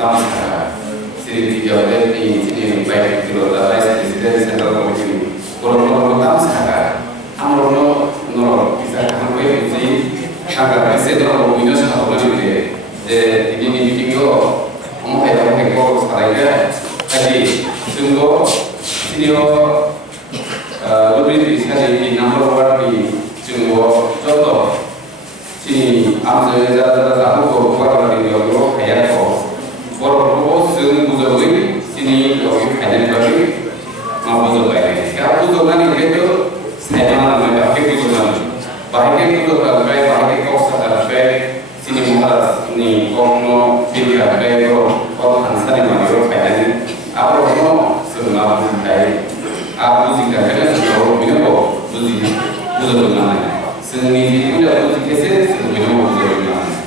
Tamsa, Sri Tiga di sini baik di luar Presiden Sentral Komisi. Kalau Tamsa, Amrono Noro bisa sampai di Sangka Presiden Minus atau lebih. Jadi ini video mau ada hekor sekali tadi sungguh video lebih bisa di nomor di sungguh contoh sini ambil jasa satu buat di video kayak kok baru sungguh bukan sini lagi kayak lagi mau bukan lagi kalau bukan itu saya mana pakai bukan pakai itu pakai kok sahaja sini mulas ni kono tiga kero kok ansari mario kayak apa kono semua kai apa sih kan kalau minum buzi buzi mana seni itu dah buzi kese minum buzi mana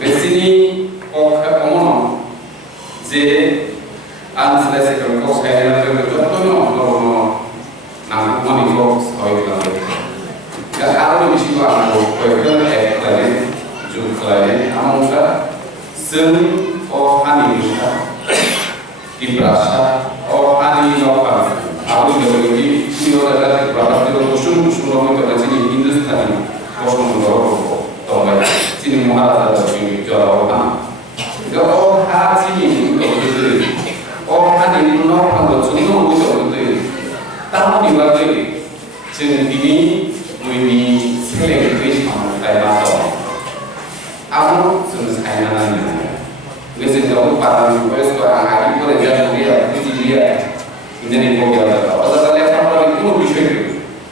besini kok kono je ansari sekali kok saya nak kono nak mami kok sekali lagi kalau mesti buat kok lagi Jumlah amuka sen hani kita diberasa hani lokal aku jadi ini adalah berapa kilo musuh orang itu di sini Hindustan kosong dulu tahu sini muara ada di Jawa Tengah kalau hari ini itu hani itu lokal semua itu tahu di mana jadi ini seleng itu kayak apa aku selesai nanya. Biasanya aku pada nulis orang hari boleh dia ini kok dia tahu. Kalau saya lihat itu bisa.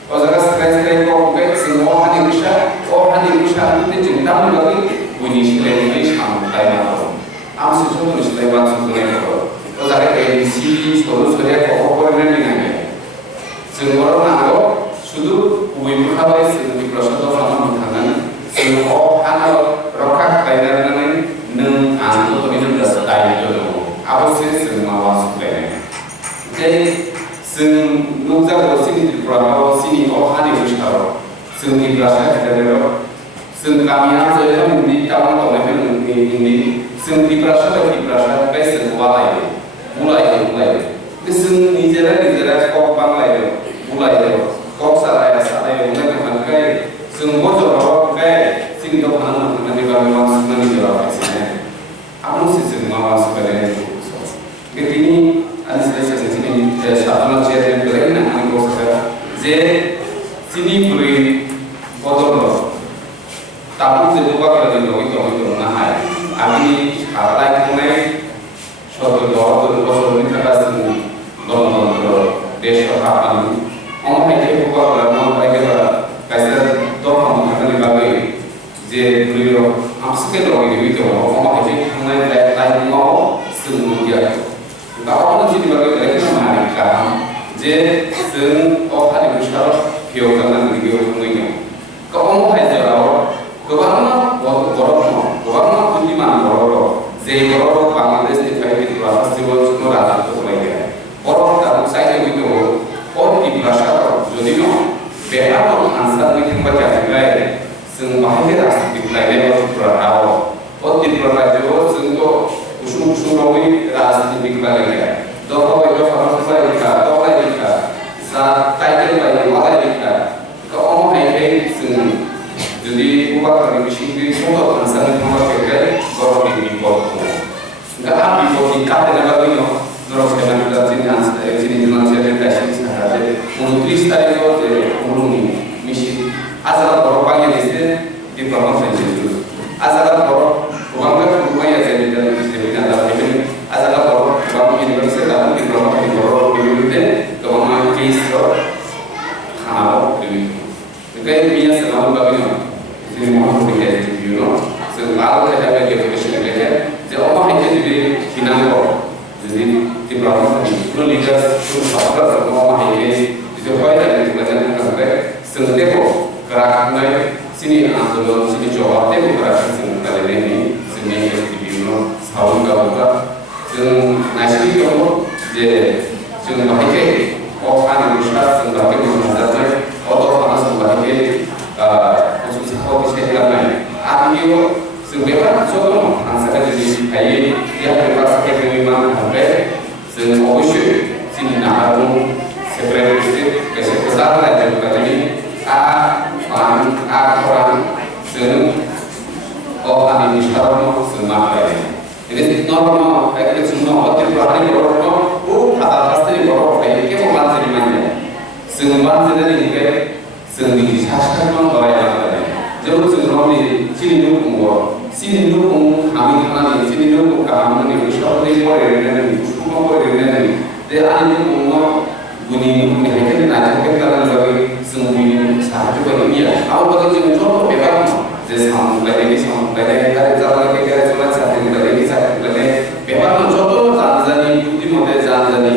Kalau saya stres kok semua hari bisa itu cinta lagi bunyi selain ini sama kayak apa. Aku sesuatu selain waktu itu. Kalau saya kayak di sini saya kok ini nanya. Semua orang aku sudah bukan hal yang di proses sama makanan. Semua hal rokat kainan dengan anu atau minum dasar tadi itu, apa sih semua masuk lagi. Jadi nukta sini di Pulau sini hari besar, sini berasa kita dulu, kami aja di tahun ini, sini berasa best mulai. Sini nijeran kok bangla mulai kok salah mulai kemakai, sini bocor kayak sini dok anak nanti kami masuk nanti jawab sini. Aku sih semua masuk ke dalam itu. Jadi ini ada selesai sini satu lagi ada yang lain yang aku suka. Jadi sini boleh kotor. Tapi sebuah kalau itu nah. Abi apa lagi suatu doa kotor ini terasa non desa apa ini. Orang yang buat kalau mereka kasih doa mengenai bagi je beliau amsken orang itu orang itu mengenai lain mau semuanya. Kalau orang jadi bagi mereka mereka je hari besar biarkan beliau semuanya. Kalau mau hajar kebanyakan kebanyakan budiman je Bangladesh di Thailand itu festival semua rata itu mereka. Orang tahu saya itu orang di bahasa jadi beberapa ansar itu baca juga. Bahaya di lainnya berapa? Di berapa jauh sentuh usul rawi ras di balik. Doa itu harus baik, doa itu saat title baik, doa itu. Kalau mau hai jadi buat kami mesti semua ansar itu mereka baru dibuat. Enggak habis buat ikat dengan lagi terus kita sini ansar sini jelas ada kasih sahaja. Untuk tadi itu umum misi asal orang di sini di promosi itu. Asal orang rumahnya jadi dan ada ini asal orang universitas dan di promosi itu kemudian kisah kalau itu. Jadi biasa selalu bagaimana? Ini mau dikasih selalu ada education mereka. Jadi orang itu jadi finansial. Jadi di promosi itu ligas itu faktor semua ini itu banyak yang pelajaran sampai setiap gerak sini antara sini Jawa Timur gerak sini kali ini sini di Bino tahun keberapa sini nasi kamu je sini pakai orang Indonesia sini pakai masyarakat atau panas pakai khusus kopi sekitar lain. Artinya sini bebas contoh angsa jadi 가이 디아프리카 세계대회만 한데 ซึ่ง 어부슈 sini 나가고 세브레스트 그래서 그 사람들 때문에 orangซึ่งakan disyarahkan semakai ini normal kayak semua hotel berani berorok ada pasti berorok kayak kita mau sini mana semua sini kayak seni disaksikan oleh yang lain jadi semua di sini dukung kami karena di sini dukung kami ini bisa ini semua ini dia ada dukung bunyi hanya nanti kita lagi sungguh sahaja bagi dia awal bagi contoh bebas जैसे हम पहले करे जाना के करे चला चाहते हैं पहले पेपर में जो तो जानजानी बुद्धि मोटे जानजानी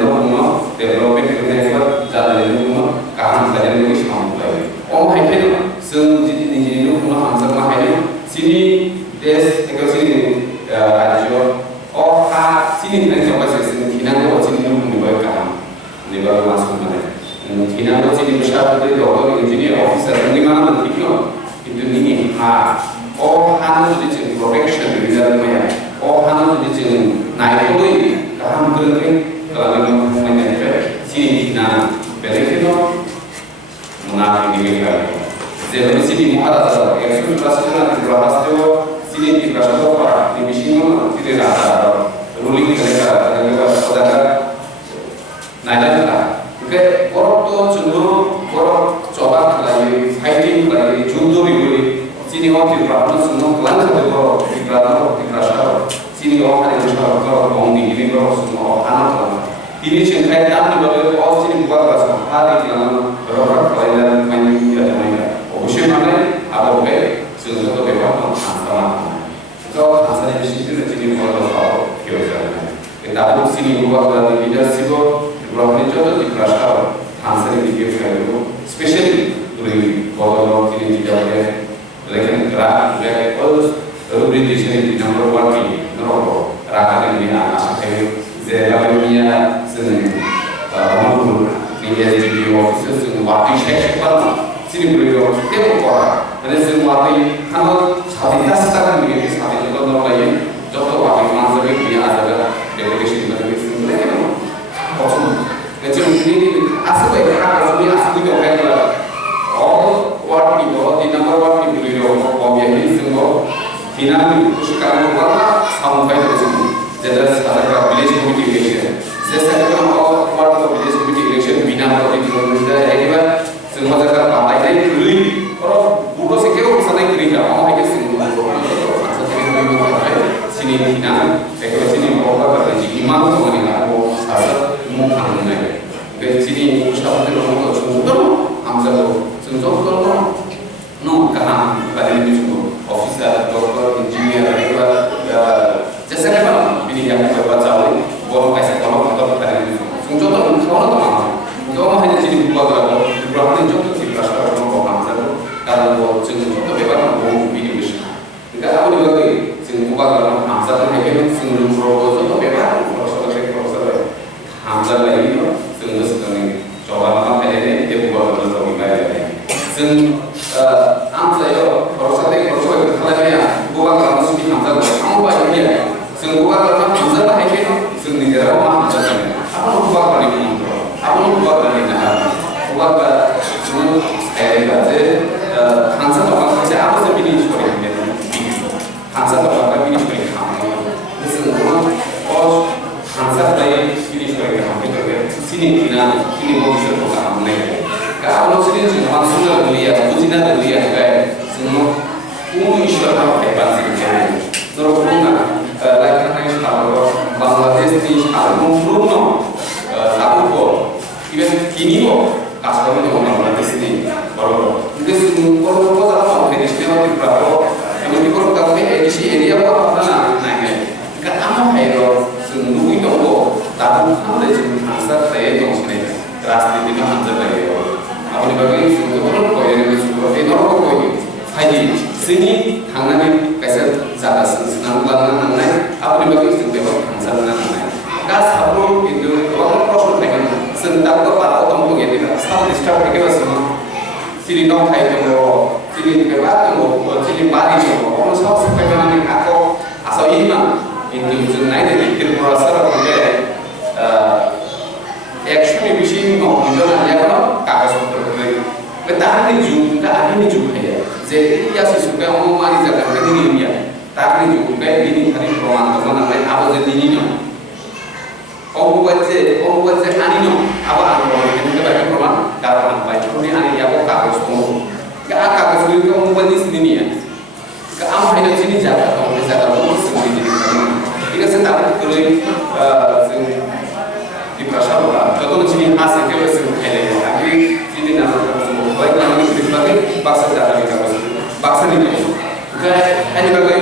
नो डेवलपमेंट करने का जानजानी नो काम करने में शामिल है और है फिर संग जितनी नो हम सब में है सिनी देश एक सिनी राज्य और हा सिनी ने जो बस सिनी थिना को सिनी नो निभाए काम निभाए मासूम है थिना को सिनी मुशावरत डॉक्टर इंजीनियर ऑफिसर निमाना ठीक है itu ini hanu di sini protection di dalamnya hanu di sini naik dulu kaham kerengking kalau memang menjadi sini na belakang menang ini kan jadi sini muara ada ekspor plastik berhasil sini di plastik apa di mesin tidak ada ruling mereka ada naik lah oke orang tu cenderung orang coba lagi fighting lagi judul sini orang di belakang semua kelan satu di belakang di belakang sini orang ada yang kalau bongdi ini kalau semua anak kelan ini cengkai dan di bawah orang sini buat bahasa hari kelan orang kalian main obsesi mana apa oke sesuatu bebas sama kalau asalnya di sini kalau kiosk kita pun sini buat dari leadership di belakang itu di belakang hasil di kiosk especially during kalau ini tidak ada lagi gerak lagi British ini number one di Norfolk rakyat ini anak saya Zerabia seni kamu di SDG office seni waktu cek apa sini beliau tiap orang dan seni waktu kalau sahaja sekarang begini sahaja itu normal lain jauh waktu masa ini ada delegasi dari sini kosong kecil ini asal baik asal ini asal itu kayak all what people di number one di beliau ini semua final sekarang apa sampai ke sini jadi sekarang village committee election saya sekarang all what the village committee election bina committee sudah jadi semua sekarang partai ini beli orang buruh sekian sana kerja orang aja semua sini final sekarang sini orang berjanji imam semua ni aku asal mukhang ni ke sini ustaz tu orang tu semua hamzah semua no kaham pada ini semua officer doktor engineer jasa apa ini yang berbaca oleh boleh kasih tolong atau pada ini semua contoh kalau hanya sini buat kalau di belakang contoh di pasar orang hamzah kalau contoh bebas mau video jika aku dibagi sini buat kalau hamzah itu sini contoh bebas kalau hamzah lagi sini sedang coba apa ini dia buat kalau lebihซึ่งamsayo proses kalian bukan kalau sudah hamzah kamu baik diaซึ่งbukan kalau hamzah lah ituซึ่งnegara mana hamzah apa bukan kalau ini apa bukan kalau ini bukan cuma baca hamzah bukan saja apa sih ini seperti ini hamzah bukan ini seperti kamuซึ่งoh hamzah lain ini seperti kamu itu sini posisi bukan kamu kalau sini cuma sudah lihat, bujinan lihat kayak semua umum isu apa hebat sih kan. Terus puna lagi kan kalau Bangladesh ni kalau belum satu kok, even kini kok kasusnya orang Bangladesh ni baru. Jadi kalau kalau ada istilah di Prabowo, yang kalau kami edisi area apa naik. Kalau hero semua itu kok, tapi kalau cuma asal saya yang sini keras di mana saja aku dibagi sebetulnya kau yang sesuatu itu orang kau ini, haji sini tangannya kasih zat senang banget naik, aku dibagi sebetulnya senang naik. Gas aku itu orang proses dengan sentak tu pada otom tu gitu, setelah disturb kita semua, sini dong kayak tu, sini kebat tu, sini bari tu, orang semua sampai mana ni aku asal ini mah কিন্তু जों नायनो त्रिपुरा सरकारके 100 नि बेसि न'जनानै एखनो कागजपत्र होयो बे तारनि जुगका आदिनि जुग है जे इतिहास सुके अनुमानि जागोन के दिनिया तारनि जुगके दिनि खारि प्रमाण दमनानै आबो जे दिनिनो अनुबाजे आनिनो आबो आन्दोलन के बाय प्रमाण कारण बाय थुनि आनि याबो कागज दङ का कागज के अनुबानि दिनिया का आम हायनो जिनि जागा दं बे जागा दं सोमोन्दै दिनि ঠিক আছে তারপরে করে जों दिप्रासाबा যত जिनि आसे के जों खायले आगि जिनि नाम बाय गामि दिप्राके बाक्सा जागा बाक्सानि ओमफ्राय आनि बागै